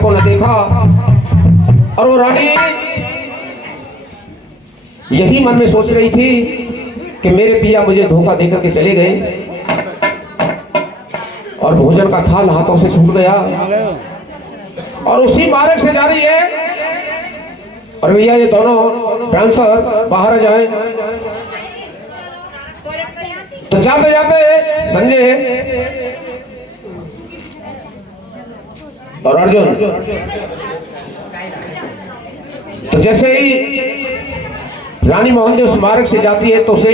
को न देखा और वो रानी यही मन में सोच रही थी कि मेरे पिया मुझे धोखा देकर के चले गए और भोजन का थाल हाथों से छूट गया और उसी मार्ग से जा रही है। और भैया ये दोनों डांसर बाहर आ जाए। तो जाते जाते संजय और अर्जुन, तो जैसे ही रानी मोहन उस मार्ग से जाती है तो उसे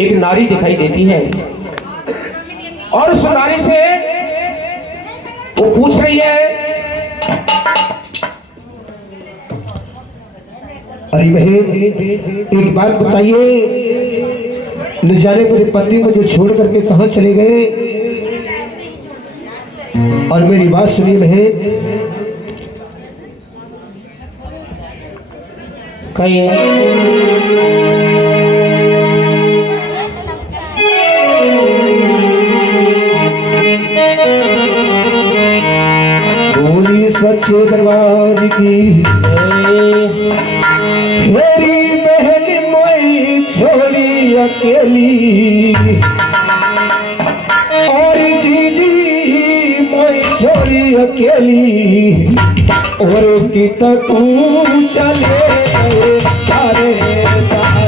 एक नारी दिखाई देती है और उस नारी से वो पूछ रही है, अरे बहन एक बात बताइए, न जाने मेरे पति मुझे छोड़ करके कहाँ चले गए। और मेरी बात सुनिए बहन, कहिए। बोली सच्चे दरबार की मेरी बहन मोई छोड़ी अकेली, और जीजी मोई छोड़ी अकेली, और उसकी तकू चले तारे तारे।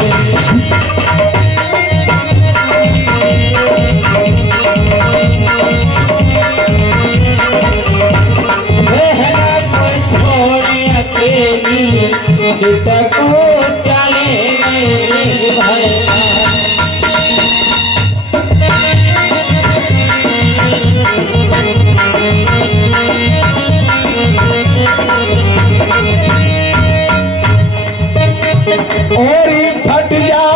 और फट जा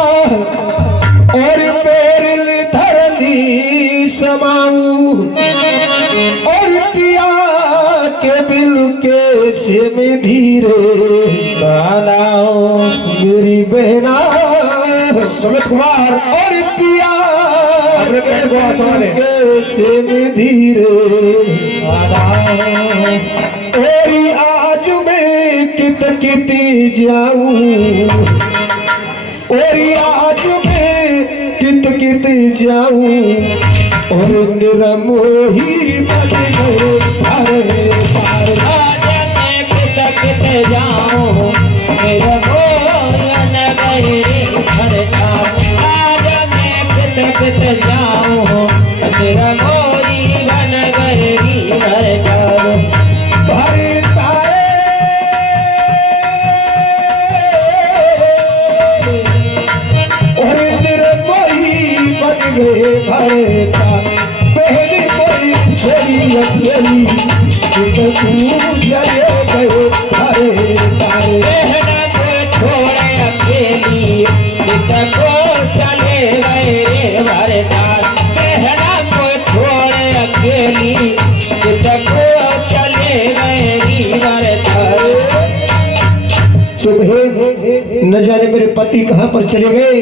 और पैर धरनी समाऊ, और पिया के बिल के से में धीरे बनाओ मेरी बहना सुमित कुमार और पिया के से में धीरे बनाओ। और आज मैं कित जाऊं, और आज मैं कित जाऊं, और निरमोही बन गए अरे पार। कित जाऊं मेरा मोहन गए भरता, आज मैं कित जाऊं मेरा मोरी बन गए भरता भरता और निरमोही बन गए भरता। पहली मोरी छोड़ी अकेली, तू चले गए हरे तारे। बहना को छोड़े अकेली को चले गए भरता, बहना को छोड़े अकेली को चले गए भरता। सुबह न जाने मेरे पति कहाँ पर चले गए।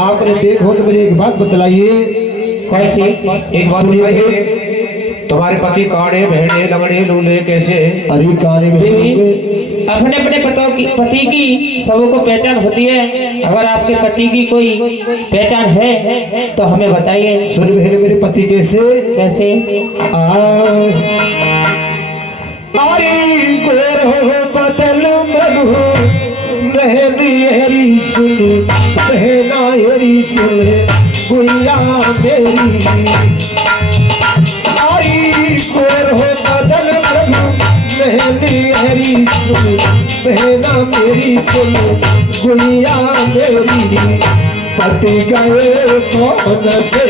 आपने देखो तो मुझे एक बात बतलाइए। कौन सी? एक बात बताइए, तुम्हारे पति काड़े भेड़े लगड़े लूले कैसे? अरे कारे अपने अपने पति की सबों को पहचान होती है। अगर आपके पति की कोई पहचान है तो हमें बताइए। सुन बहन मेरे पति कैसे कैसे? आरी गोर हो बदल मग हो नहरी सुन बहना हरी सुन गुइया मेरी। आरी गोर हो बदल मग नहरी सुन बहना मेरी सुन गुइया मेरी। पति गए कौन से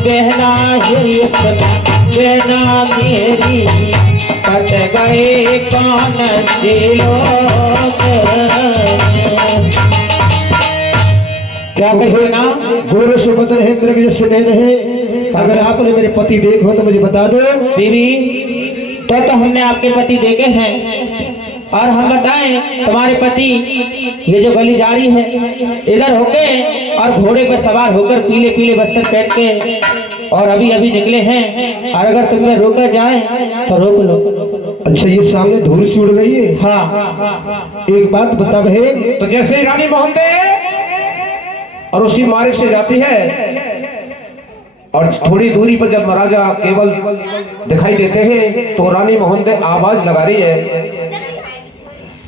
बहना ही बहना मेरी, पट गए कौन से लोग। क्या कहिए ना? गोरे सुबदन है मृग जैसे नैन है। अगर आपने मेरे पति देखो तो मुझे बता दो। बीवी तो हमने आपके पति देखे हैं और हम बताएं तुम्हारे पति ये जो गली जा रही है इधर होके और घोड़े पर सवार होकर पीले पीले वस्त्र पहन के और अभी अभी निकले हैं, और अगर तुम्हें रोका जाए तो रोक लो। अच्छा, ये सामने धूल सी उड़ रही है। हाँ, एक बात बता बहन, तो जैसे ही रानी मोहनदे और उसी मार्ग से जाती है और थोड़ी दूरी पर जब महाराजा केवल दिखाई देते हैं तो रानी मोहनदे आवाज लगा रही है,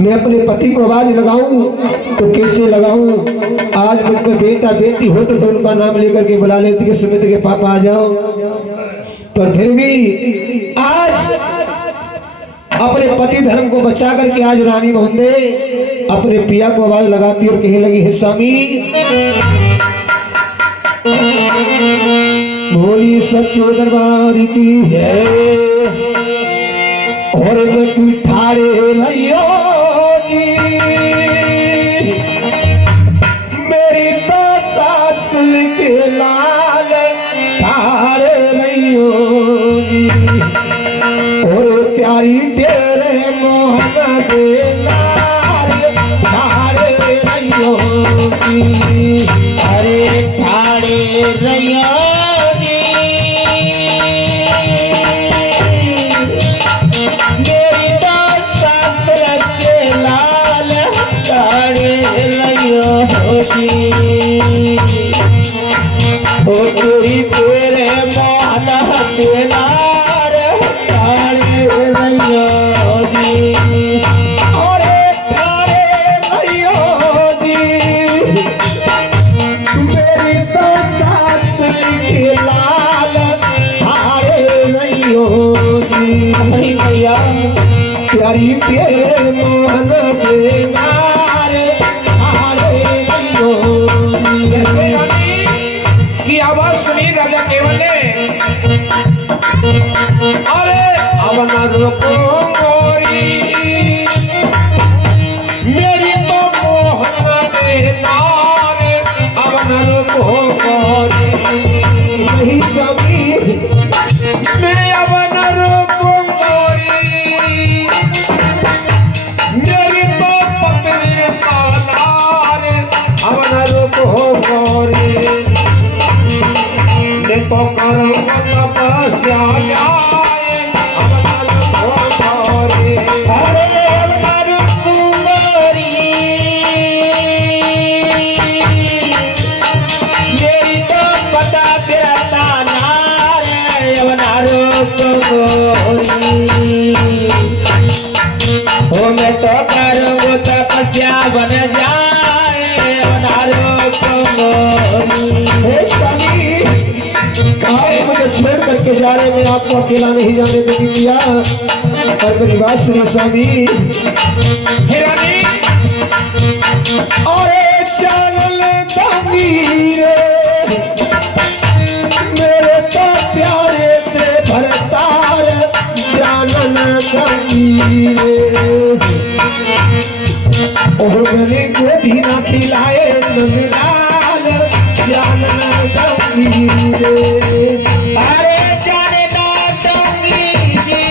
मैं अपने पति को आवाज लगाऊं तो कैसे लगाऊं? आज मुझ में बेटा बेटी हो तो उनका नाम लेकर के बुला लेती कि सुमित के पापा आ जाओ, पर फिर भी आज अपने पति धर्म को बचा करके आज रानी मोहनदे अपने पिया को आवाज लगाती और कहने लगी है, स्वामी बोली सच्चे दरबार की है, और मैं तू ठाड़े रहियो जी, मेरी तो सास के लाल ठाड़े रहियो जी, और प्यारी तेरे मोहन दे नार ठाड़े रहियो जी, अरे ठाड़े रहियो जी, मेरी तो सास के लाल ठाड़े रहियो जी, ओ तेरी तेरे मोहन दे नार ठाड़े रहियो जी, और ठाड़े रहियो जी, मेरी तो सास के लाल ठाड़े रहियो जी, भैया प्यारी तेरे मोहन दे नार ठाड़े रहियो जी। जैसे रानी की आवाज सुनी राजा केवल ने, अरे अब न रोको गोरी, मेरी तो मोहन दे नार, अब न रोको गोरी, नहीं सभी मैं अब न रोको गोरी, मेरी तो पत्नी का नार, अब न रोको गोरी, मैं तो करूँगा तपस्या जाए, अब न रोको गोरी। अरे अमर सुंदरी, मेरी तो पता फिरता नार, अवनारो गोरी, ओ मैं तो करूँगा तपस्या बन जाए, अवनारो गोरी। हे स्वामी, आप मुझे छोड़ करके जा रहे, मैं आपको अकेला नहीं जाने देगी पिया, और मेरी बात सुनो स्वामी। हे रानी, अरे चल दंगी रे, मेरे तो प्यारे से भरतार जानन दंगी रे, और मैंने गोदी ना खिलाए नंदलाल जानन दंगी रे। अरे जाने ना दूंगी जी,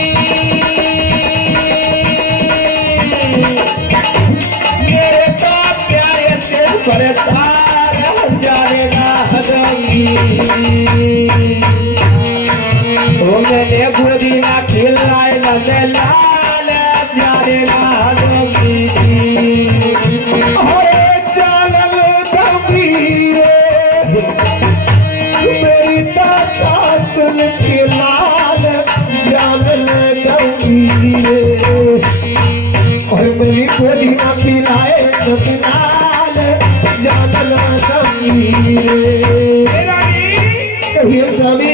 मेरे तो प्यारे से बरतार जाने ना दूंगी, ओ मैंने गोदी ना खिलाए ना लाल जाने ना दूंगी। अरे चल दंगी रे, मेरी तो सास के लाल जानन दंगी रे, और मेरी गोदी ना खिलाए नंदलाल जानन दंगी रे। हे रानी, कहिए स्वामी,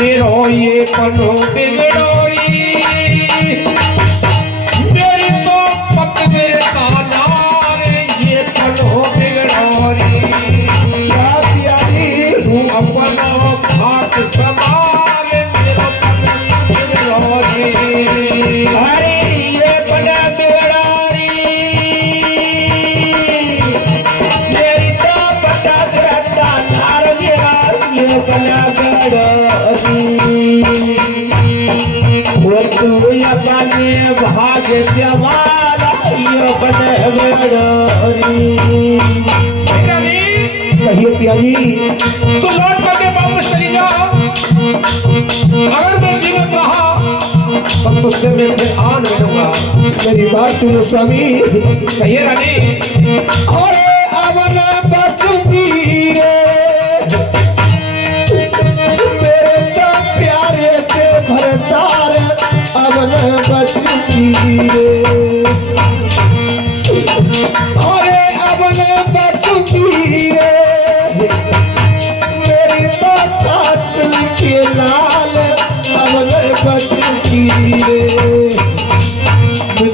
मेरो ये पनो बिगड़ोरी, मेरी तो पत्नी का नार, ये पनो बिगड़ोरी, क्या प्यारी तू अपना हाथ संभाल, मेरा पनो बिगड़ोरी। अरे ये बड़ा बिगड़ारी, मेरी तो पता फिरता नार, ये बड़ा बिगड़ारी, वो तू अपने भाग्य से वाला, ये बड़ा बिगड़ारी। हे रानी, कहिए पिया जी। तो लौट करके वापस चली जा। अगर मैं जीवित रहा तब तुझसे मैं फिर आ नहीं लूंगा। मेरी बात सुनो स्वामी। कहिए रानी। अरे अब न बचूंगी रे, मेरे तो प्यारे से भरतार अब न बचूंगी रे। अरे अब न बचूंगी रे, मेरी तो सास के लाल अब न बचूंगी रे।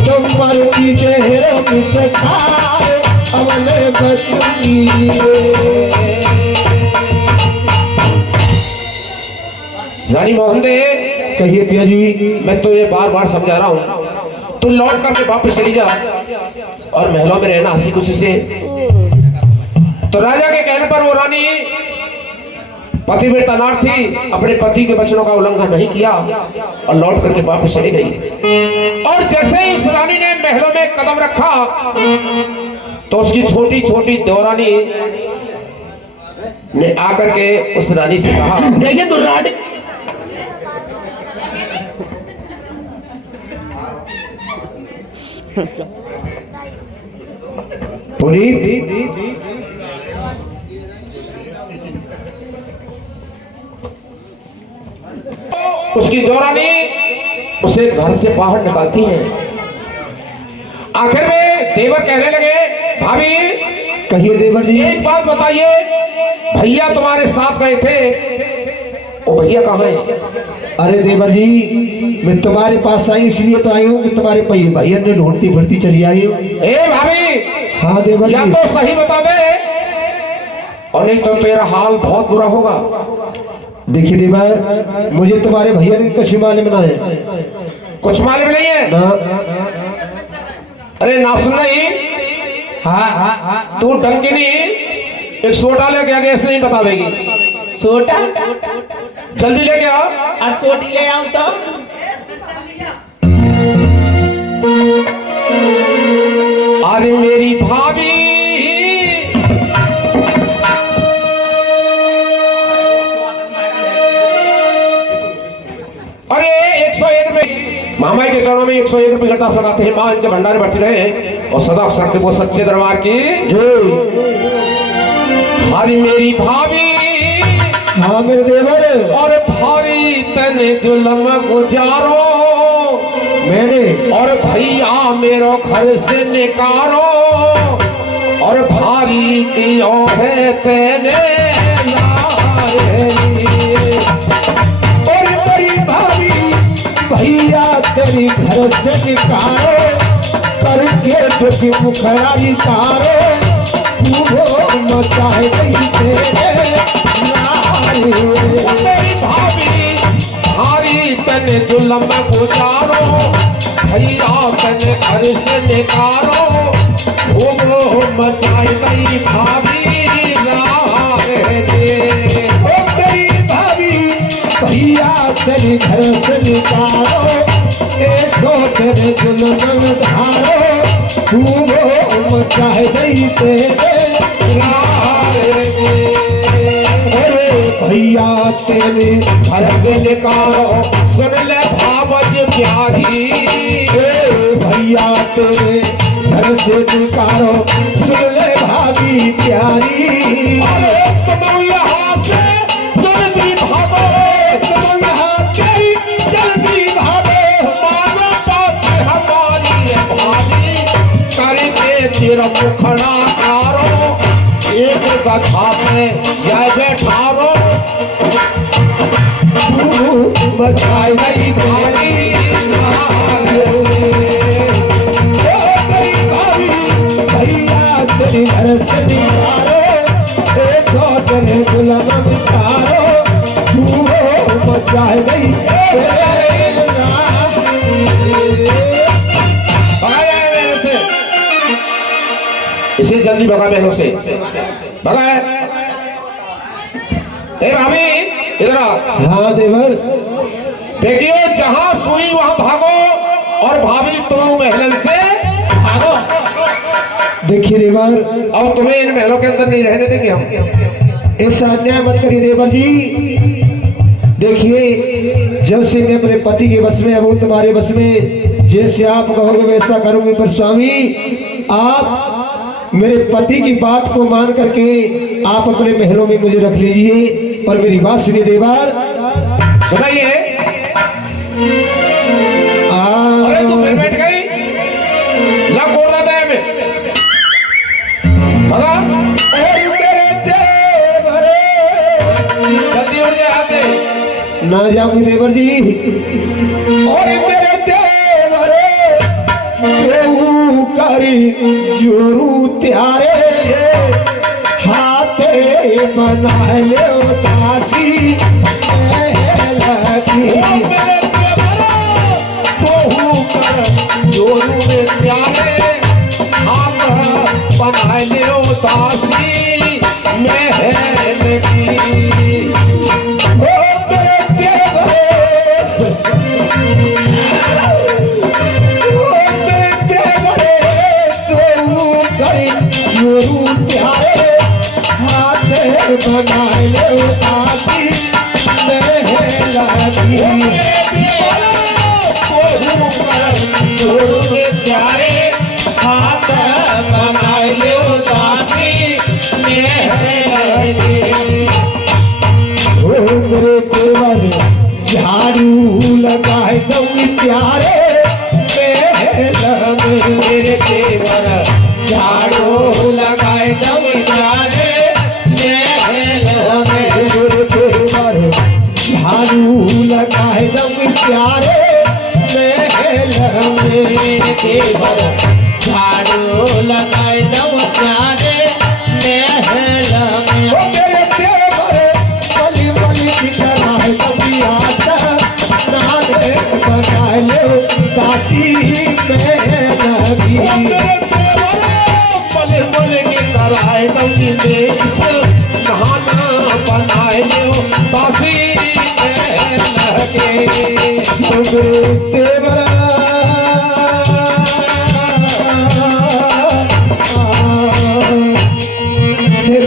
तुम मर की जहरों में से खाए अब न बचूंगी रे। रानी मोहन दे। कहिए पिया जी। मैं तो ये बार बार समझा रहा हूँ, तू लौट करके वापस चली जा और महलों में रहना हंसी खुशी से। तो राजा के कहने पर वो रानी पतिव्रता नार थी, अपने पति के वचनों का उल्लंघन नहीं किया और लौट करके वापस चली गई। और जैसे ही उस रानी ने महलों में कदम रखा तो उसकी छोटी छोटी देवरानी ने आकर के उस रानी से कहा, देखिए तो रानी पुनीत उसकी देवरानी उसे घर से बाहर निकालती है। आखिर में देवर कहने लगे, भाभी कहिए देवर जी। एक बात बताइए, भैया तुम्हारे साथ गए थे, वो भैया कहाँ है? अरे देवर जी, मैं तुम्हारे पास आई इसलिए तो आई हूँ कि तुम्हारे भैया ने ढूंढती फिरती चली आई हूँ। ए भाभी, हाँ देवर या जी। तो सही बता दे और नहीं तो तेरा हाल बहुत बुरा होगा। देखिए देवर, मुझे तुम्हारे भैया ने कुछ मालूम ना है। कुछ मालूम नहीं है ना। अरे ना सुन रही, हाँ तू डंकिनी एक सोटा लेके आगे ऐसे नहीं बतावेगी। सोटा जल्दी लेके आ। और सोटी ले आऊं तो अरे मेरी भाभी, अरे 101 रुपए मामा के चरणों में 101 रुपए घटा सकाते हैं। माँ इनके भंडारे बढ़ती रहे और सदा सकते वो सच्चे दरबार की। अरे मेरी भाभी, हाँ मेरे देवर। और भारी तन जुल्म गुजारो मैंने और भैया मेरो घर से निकालो और भारी दियो है तेने और बड़ी भाभी भैया तेरी घर से निकालो करके दुख मुखराई तारो खूबो मचाए गई तेरे नारे। मेरी भाभी भारी तन जुल्म गुजारो भैया तन घर से निकालो खूबो मचाए गई भाभी ओ मेरी भाभी भैया तेरी घर से निकालो ऐसो तेरे जुल्म धारो खूबो मचाए गई तेरे भैया तेरे घर से निकालो सुन ले भावज प्यारी। भैया तेरे घर से निकालो सुन ले भाभी प्यारी। अरे तुम यहाँ से जल्दी भागो, तुम यहाँ से जल्दी भागो मानो बात हमारी है भाभी करके तेरा मुखड़ा कारो एक गधा पे जाए बैठारो बचाई गई भारी भैया तेरी घर से निकालो ऐसो तेरे गुलाम बिचारो खूबो मचाए गई इसे जल्दी भगा बहनों से भगा। ए भाभी इधर आ। हाँ देवर। देखियो जहां सुई वहां भागो और भाभी तुम महलन से भागो। देखिए देवर, अब तुम्हें इन महलों के अंदर नहीं रहने देंगे हम। ऐसा अन्याय मत करिए देवर जी। देखिए जब से मैं अपने पति के बस में है वो तुम्हारे बस में, जैसे आप कहोगे वैसा करूंगी। पर स्वामी आप मेरे पति की बात को मान करके आप अपने महलों में मुझे रख लीजिए। और मेरी बात सुनिए देवर, सुनाइए। अरे तुम फिर बैठ गई, ला बोल रहा था हमें भगा। जल्दी उठ जा आते ना जाऊंगी देवर जी। और मेरे देवर केहू करी जोरू त्यारे, हाथे बना ले दासी लगी। जोरू में प्यारे हाथ बनाए ले दासी महल की। बनाए ले उदासी प्यारे हाथ बनाए ले उदासी मेरे देवर झाड़ू लगाए दऊं प्यारे मेरे देवर झाड़ू लगाए दऊं प्यारे झाड़ू लगाए दऊं प्यारे मेरे देवर झाड़ू लगाए दऊं प्यारे महल में। मेरे देवर बली बली की तरह आशा नाने बनाए ले दासी महल की। पले पले के कराए दंगी देश नहाना बनाए ले दासी देवर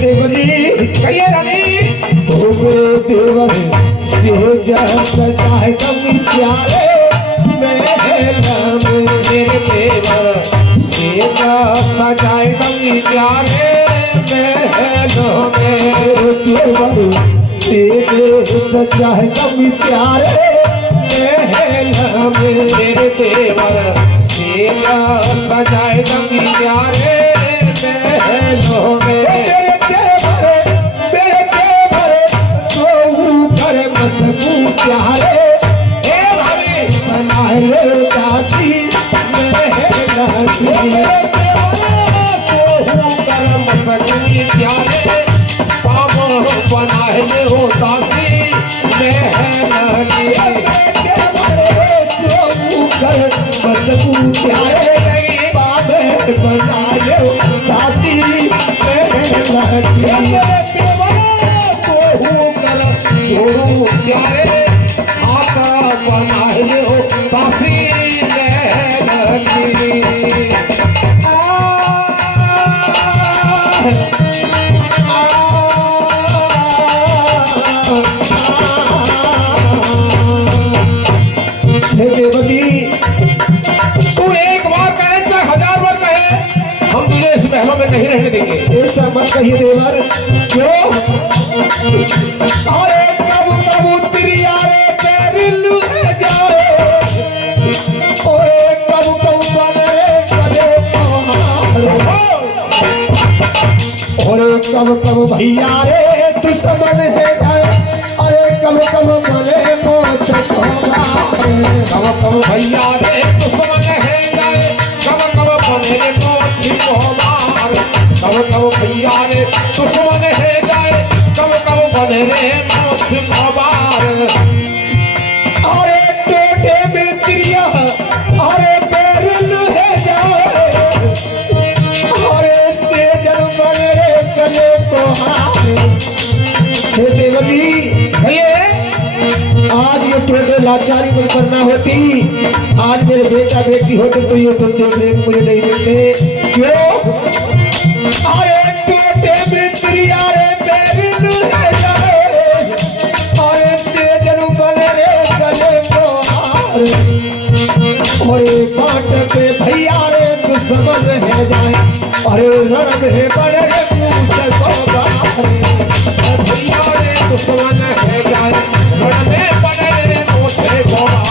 देवर जी कहिए रानी। देवर से सजाए दम प्यारे महल में। मेरे देवर से सजाए दंगी प्यारे महलों में। देवर से सजाए दम प्यारे महल में। मेरे देवर से सजाए दंगी प्यारे महलों में। मेरे देवर तो ऊपर मसकू प्यारे बनाए ले दासी महल की। प्यारे पाम बनाए ले हो दासी महल की। मसकू प्यारे बाबे बनाए दासी महल की। छोड़ू प्यारे हाथ बनाए ले हो दासी महल की। देवर जी तू एक बार कहे चाहे 1000 बार कहे, हम तुझे इस महलों में नहीं रहने देंगे। ऐसा मत कहिए देवर। क्यों? अरे कब कब तिरिया रे पेरिलू जाए, ओए कब कब बने कदे और कब कब भैया रे दुश्मन है जाए। अरे कब कब बने मोच कब कब भैया रे दुश्मन है जाए, कब कब बने मोछ को मार। कब कब भैया रे दुश्मन है जाए, कब कब बने रे मोछ को मार। अरे टोटे में तिरिया अरे पेरिलू है जाए, अरे से जन बने रे गले को हारे। देवर जी कहिए। आज ये टोटे लाचारी मुझ पर ना होती, आज मेरे बेटा बेटी होते तो ये तो देखने को मुझे नहीं मिलते। क्यों? अरे टोटे मित्रिया रे मेरी दुल्हे जाए अरे से जनु बने रे गले को हार अरे काट पे भैया रे दुश्मन रह जाए अरे रण में बने रे पूछ को बाहर भैया रे दुश्मन है जाए रण में बने रे मोछे घोड़ा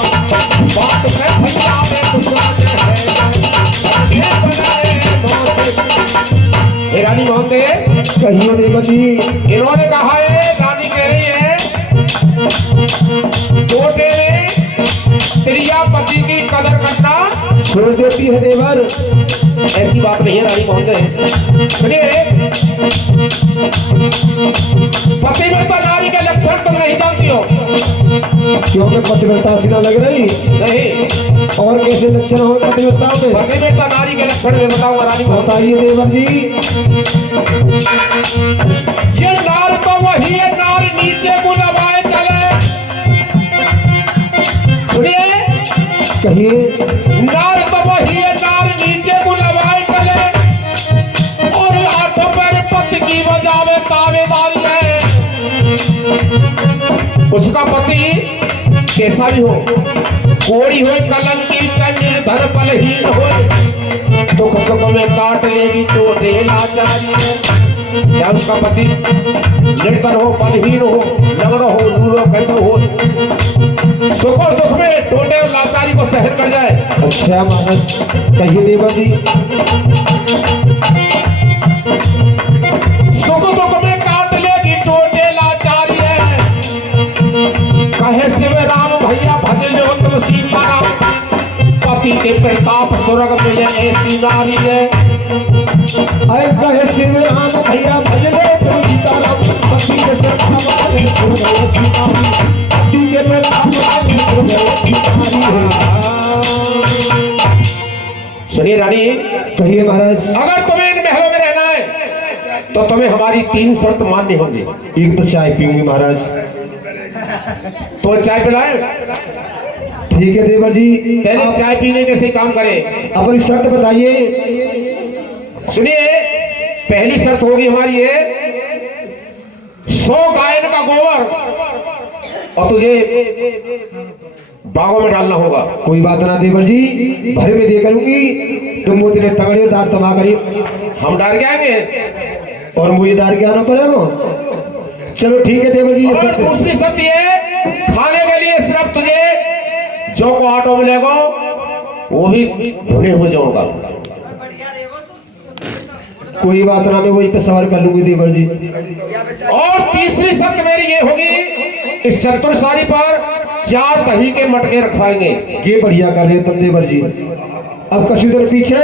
बात में भैया रे दुश्मन है जाए रण में बने रे मोछे। हे रानी मोहंदे कहियो देव जी इन्होंने कहा है, रानी कह रही है टोटे त्रिया पति की कदर करना छोड़ देती है देवर। ऐसी बात नहीं है रानी मोहंदे। सुनिए, पतिव्रता नारी के लक्षण तुम नहीं जानती हो। क्यों मैं पतिव्रता सी ना लग रही? नहीं, और कैसे लक्षण हो पतिव्रता में? पतिव्रता नारी के लक्षण में बताऊंगा रानी मोहंदे। बताइए देवर जी। ये नार तो वही है, नार नीचे को दबाए चले। सुनिए, कहिए। नार तो वही है, नार नीचे को दबाए चले और आठों पर पति की बजावे तावेदारी है। उसका पति कैसा भी हो, कोड़ी हो, कलंकी, निर्धन, बलहीन हो, दुख सुख में काट लेगी तो लाचारी है। चाहे उसका पति निर्धन हो, बलहीन हो, लंगड़ा हो, लूलो कैसा हो, सुख और दुख में टोटे और लाचारी को सहन कर जाए। अच्छा महाराज, कहिए देवर जी। सुख दुख में काट लेगी टोटे लाचारी है। कहे शिव राम भैया भज लो तुम सीताराम, पति के प्रताप स्वर्ग मिले ऐसी नारी है। अरे कहे शिव राम भैया भज लो तुम सीताराम, पति के प्रताप मिले ऐसी नारी, पति के प्रताप मिले ऐसी नारी। सुनिए रानी, कहिए महाराज। अगर तुम्हें इन महलों में रहना है तो तुम्हें हमारी 3 शर्त मान्य होंगी। एक तो चाय पीऊंगी महाराज। तो चाय पिलाए? ठीक है देवर जी। पहले चाय पीने के से काम करें। अपनी शर्त बताइए। सुनिए, पहली शर्त होगी हमारी ये, 100 गायन का गोबर और तुझे बागों में डालना होगा। कोई बात ना देवर जी, भर में दे करूंगी। तुम मुझे तगड़े दांत तबाह करिए। हम डर के आएंगे और मुझे डर के आना पड़ेगा। चलो ठीक है देवर जी। ये और शर्त है। दूसरी शर्त ये, खाने के लिए सिर्फ तुझे जो को आटो मिलेगा वो भी भुने हुए जौ का। कोई बात ना, मैं वही पे सवार कर लूंगी देवर जी। और तीसरी शर्त मेरी ये होगी, इस चतुर साड़ी पर 4 दही के मटके रखवाएंगे। ये बढ़िया कर रहे तुम देवर जी। अब कुछ देर पीछे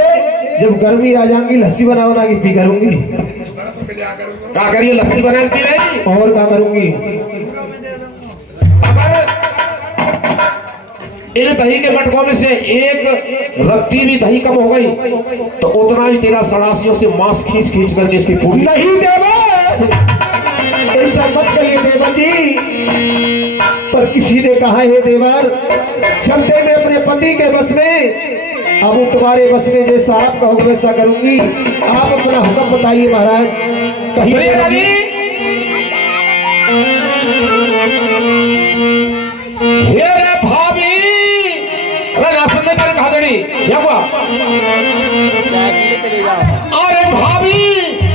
जब गर्मी आ जाएगी लस्सी बना बना के पी करूंगी। क्या करिए, लस्सी बना के पी रही। और क्या करूंगी? अगर इन दही के मटकों में से एक रत्ती भी दही कम हो गई तो उतना ही तेरा सड़ासियों से मांस खींच खींच करके इसकी पूरी। नहीं देवर, ऐसा मत करिए देवर जी। पर किसी ने कहा है देवर, चलते मैं अपने पति के बस में, अब तुम्हारे बस में जैसा आप कहोगे वैसा करूंगी। आप अपना हुक्म बताइए महाराज। सुनिए रानी, हे रे भाभी, राशन में कर घाजड़ी क्या हुआ? अरे भाभी,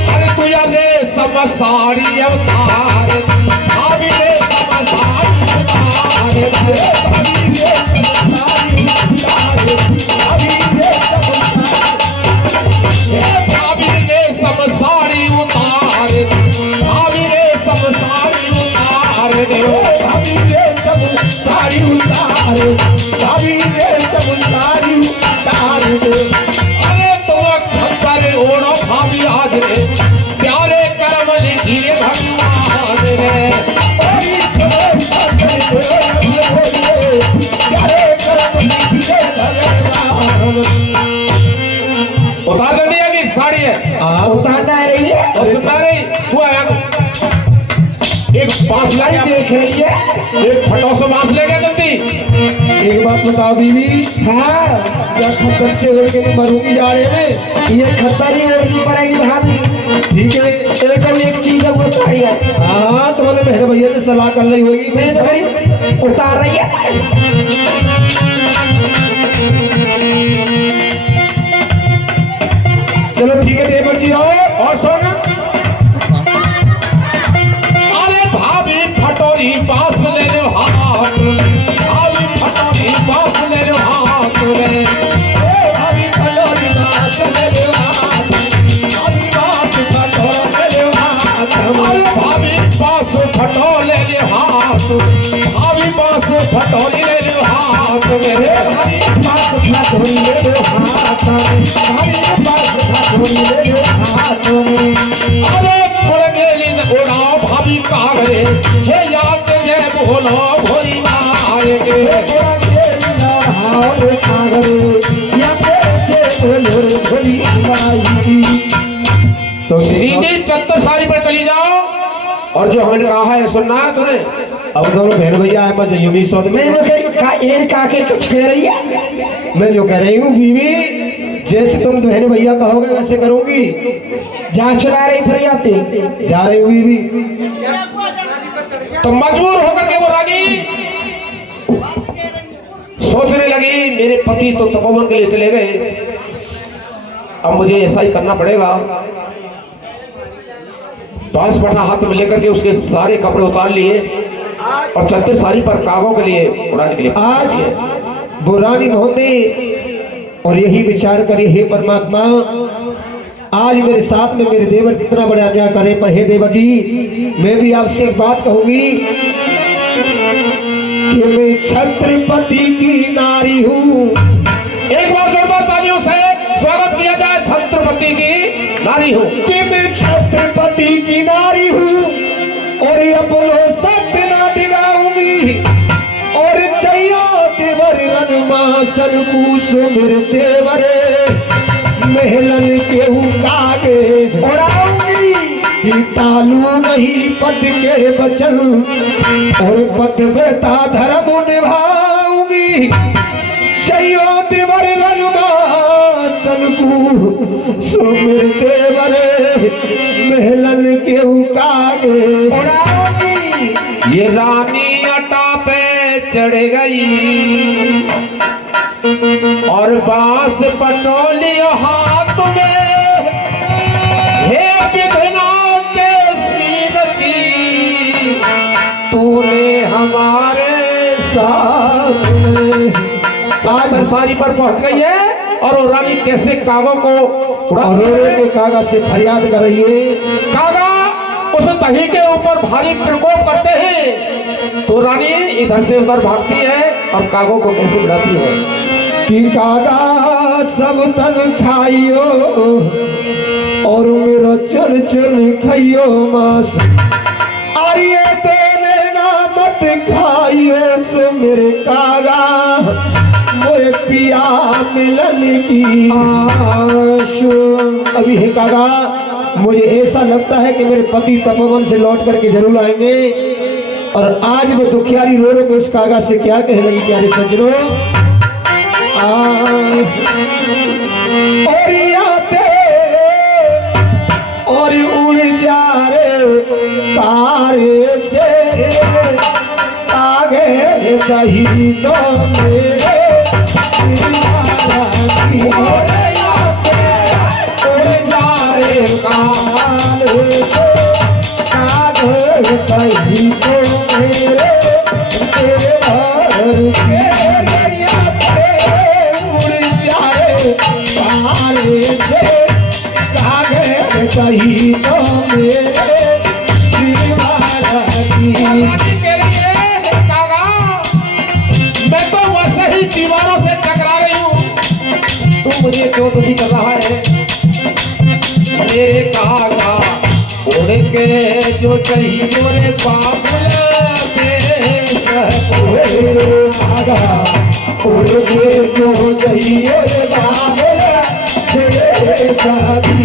अरे तू या ले सब साड़ी अवतार, भाभी ले सब साड़ी अवतार, भाभी ले सब साड़ी अवतार, भाभी ले सब भाभी ले सब साड़ी उतार, भाभी ले सब साड़ी उतार दे, भाभी ले सब साड़ी उतार, भाभी ले सब साड़ी उतार दे। अरे तुम खतर ओढ़ो भाभी आज रे, प्यारे कर्म लीजिए भगवान रे। उतार जल्दी है कि साड़ी है? उतारना है रही है। और सुनना रही हुआ है, एक बांस ले गया, देख रही है। एक फटोसो बांस ले गया जल्दी। एक बात बताओ बीवी। हाँ, क्या खतर से उड़ के मैं मरूंगी जा रहे में? ये खतर ही उड़नी पड़ेगी भाभी। ठीक है। एक चीज है वो उतारी है। हाँ तुम्हारे बहन भैया ने सलाह कर ली होगी। मैं तो करी उतार रही है। चलो ठीक है देवर जी आओ और सुन, अरे भाभी फटोरी बांस ले लो हाथ, भाभी फटोरी बांस ले लो हाथ रे, अभी फटोरी बांस ले लो हाथ, अभी बांस फटोर ले लो हाथ। अरे भाभी बांस फटो ले लो हाथ, भाभी बांस फटोरी ले लो हाथ मेरे, बांस फटोरी ले लो हाथ, अभी बांस फटोरी ले लो हाथ में। अरे मुड़गेली न उड़ाओ भाभी कागरे, हे याद जय बोलो भोरी आएंगे, तो सीधी चत्तर साड़ी पर चली जाओ, और जो हमने कहा है सुनना है तूने। अब दोनों बहन भैया है मैं यूं सौद में काके कुछ कह रही है। मैं जो कह रही हूँ बीवी, जैसे तुम बहन भैया कहोगे वैसे करूंगी। जहाँ चला रही फिर आते जा रही हूँ बीवी। तो मजबूर होकर के वो रानी सोचने लगी मेरे पति तो तपोवन के लिए चले गए, अब मुझे ऐसा ही करना पड़ेगा। बांस पटना हाथ में लेकर के उसके सारे कपड़े उतार लिए और चद्दर साड़ी पर कागों के लिए उड़ाने के लिए आज वो रानी मोहने और यही विचार करिए, हे परमात्मा आज मेरे साथ में मेरे देवर कितना बड़ा अन्याय करे, पर हे देवर जी मैं भी आपसे एक बात कहूंगी कि मैं छत्रपति की नारी हूँ। एक बार जोरदार तालियों से स्वागत किया जाए छत्रपति की नारी हूँ। कि मैं छत्रपति की नारी हूँ और अपनो सत्य ना दिलाऊंगी, और चैया देवर रनमासन पूछो मेरे देवरे महलन केहू कागे उड़ाऊंगी, कि टालू नहीं पद के बचन और पद बेटा धर्म निभाऊंगी। चैया देवर रनमासन पूछो मेरे देवरे महलन केहू कागे उड़ाऊंगी। ये रानी अटा पे चढ़ गई और बांस पटोली हाथ में, हे विधना के सीरची तूने हमारे साथ में आज सारी पर पहुंच गई है और वो रानी कैसे कागों को उड़ाती और है। के कागज से फरियाद कर रही है। कागा उस दही के ऊपर भारी प्रकोप करते हैं तो रानी इधर से उधर भागती है और कागों को कैसे उड़ाती है कि कागा सब तन खाइयो और मेरा चुन चुन खाइयो मांस, अरे देने ना मत खाइयो से मेरे कागा मोए पिया मिलन की आशो। अभी है कागा मुझे ऐसा लगता है कि मेरे पति तपोवन से लौट करके जरूर आएंगे, और आज वो दुखियारी रो रो के उस कागा से क्या कहने लगी प्यारे सज्जनों। और आते और उड़ जा रे तारे से आगे दही तो मेरे उड़ जा रे काले आगे दही तो मेरे तेरे घर के उड़ जा रे तारे से कागे दही तो मेरे दीवाना की। कागा मैं तो वैसे ही दीवारों से टकरा रही हूँ, तू मुझे क्यों दुखी कर रहा है। मेरे कागा उड़ के जो चाहिए रे बाबुल उड़ के जो चाहिए रे बाबुल तेरे साथी।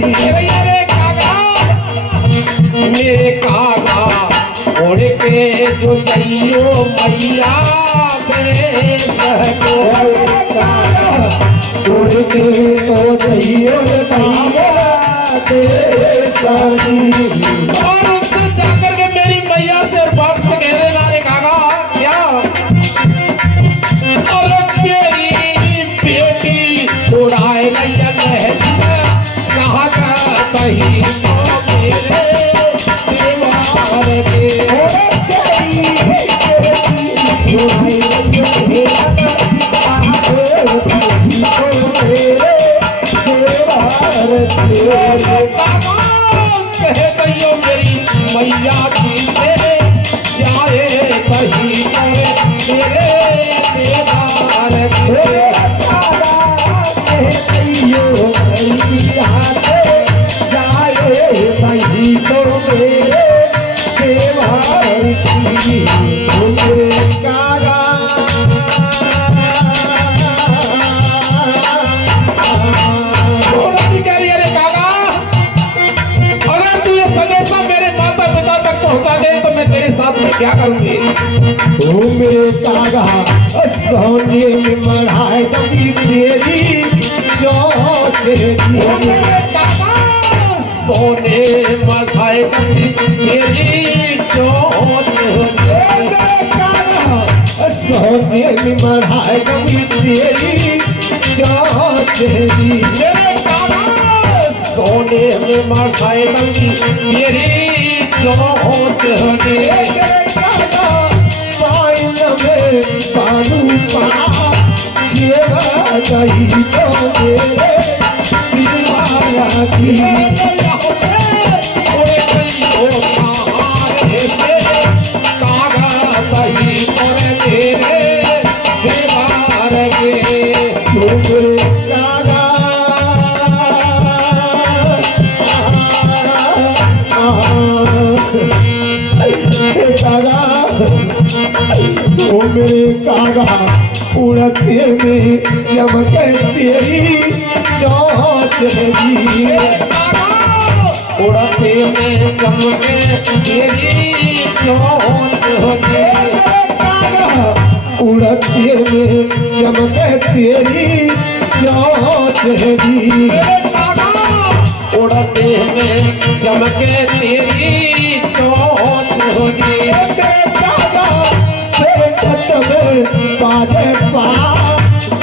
मेरे कागा उड़ के जो चाहिए मैया उड़ के तो चाहिए रे बाबुल तेरे और उससे जाकर के मेरी मैया से और बाप से कह देना रे काका क्या और तेरी बेटी उड़ाए गई महल कहा कहीं तो मेरे दीवार के कहे कहियो मेरी मैया की से जाए कहीं तो मेरे दीवार के पहुंचा दे तो मैं तेरे साथ में क्या करूंगी मेरे कागा सोने में मढ़ाए कभी तेरी सोच मेरे काका सोने मढ़ाए कभी तेरी चोच सोने में मढ़ाए कभी तेरी सोच मेरे काका सोने में मढ़ाए कभी तेरी चोच पायल में बालू पा गई तो मेरे दीवाना की ओ मेरे कागा उड़ते में चमके तेरी सोच उड़ते में चमके तेरी चोच उड़ते में चमके तेरी सोच उड़ते में चमके तेरी चोच बाजे पा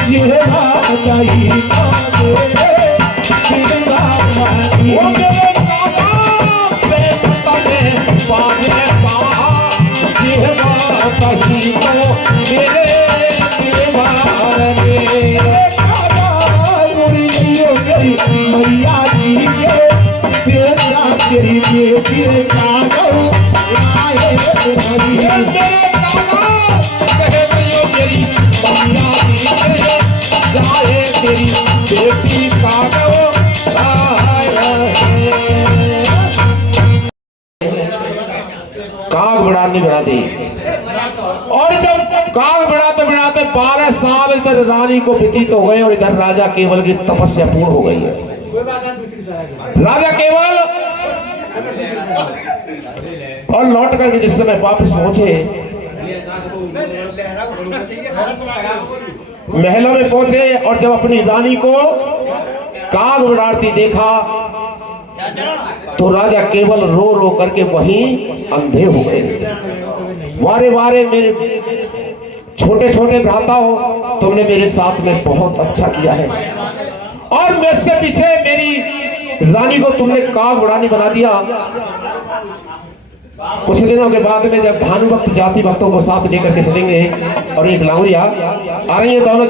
जिहवा दही वो मेरे काका बेटा में बाजे पा जिहवा दही तो मेरे दीवार मैया जी के देसा तेरी बेटी कागो आए जाए तेरी बेटी कागो काग बढ़ानी बढ़ाती और जब काग बढ़ाते बढ़ाते 12 साल इधर रानी को व्यतीत हो गए और इधर राजा केवल की तपस्या पूर्ण हो गई है। राजा केवल और लौट करके जिस समय वापस पहुंचे महलों में पहुंचे और जब अपनी रानी को काग उड़ाती देखा तो राजा केवल रो रो करके वहीं अंधे हो गए। वारे वारे मेरे छोटे छोटे भ्राता हो, तुमने मेरे साथ में बहुत अच्छा किया है और मेरे पीछे मेरी रानी को तुमने काग उड़ानी बना दिया। कुछ दिनों के बाद में जब भानु भक्त जाति भक्तों को साथ लेकर के चलेंगे और एक लाहुरिया आ रही है दोनों